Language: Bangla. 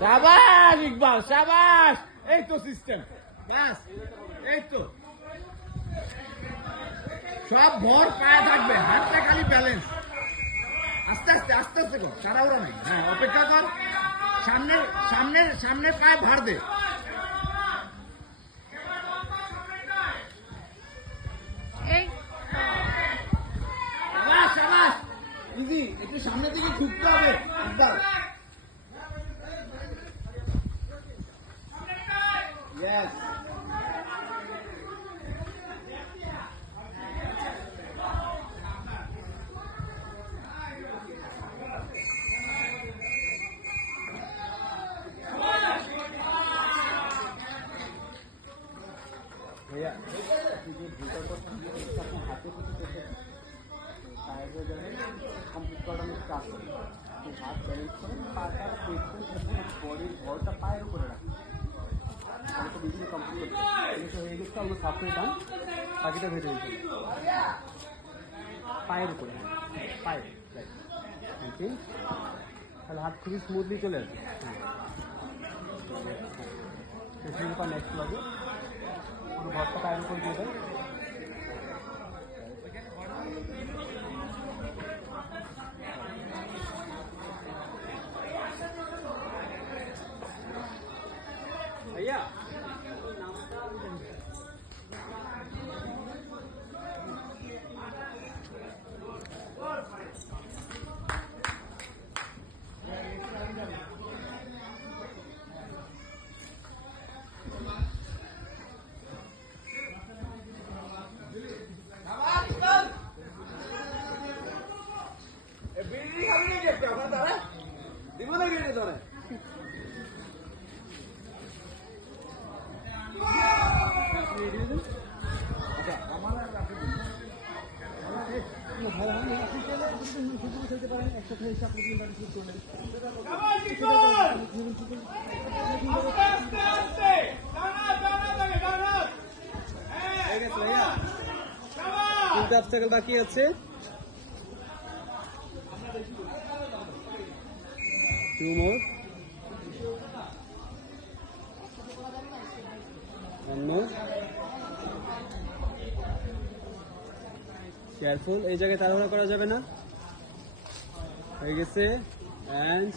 শাবাশ ইকবাল, শাবাশ। এই তো সিস্টেম, বাস এই তো। সব ভর পায়ে থাকবে, হাতটা খালি ব্যালেন্স। আস্তে আস্তে আস্তে আস্তে কর, তাড়াহুড়ো নাই। হ্যাঁ, অপেক্ষা কর। সামনের সামনের সামনের পায়ে ভার দে। ইজি, একটু সামনের দিকে ঝুঁকতে হবে। Yes. भैया जो जूता को अपने हाथों को कैसे टायर कम्प्लीट करा में स्टार्ट करें हाथ बैलेंस करें पाटा पेट बॉडी भरटा पायर ऊपर रखें तो ভিডিও কমপ্লিট করতে হয়ে গেছে আমরা সাপোর্ট ডান বাকিটা ভেজে দিতে পায়ের উপরে পায়ে রাইট ওকে তাহলে হাত খুবই স্মুথলি চলে আসবে পেছনের পা নেক্সট লাগে পুরো ভরটা পায়ের উপর দিয়ে দেয় भैया বাকি আছে two more one more careful এই জায়গায় তাড়াহুড়া করা যাবে না হয়ে গেছে and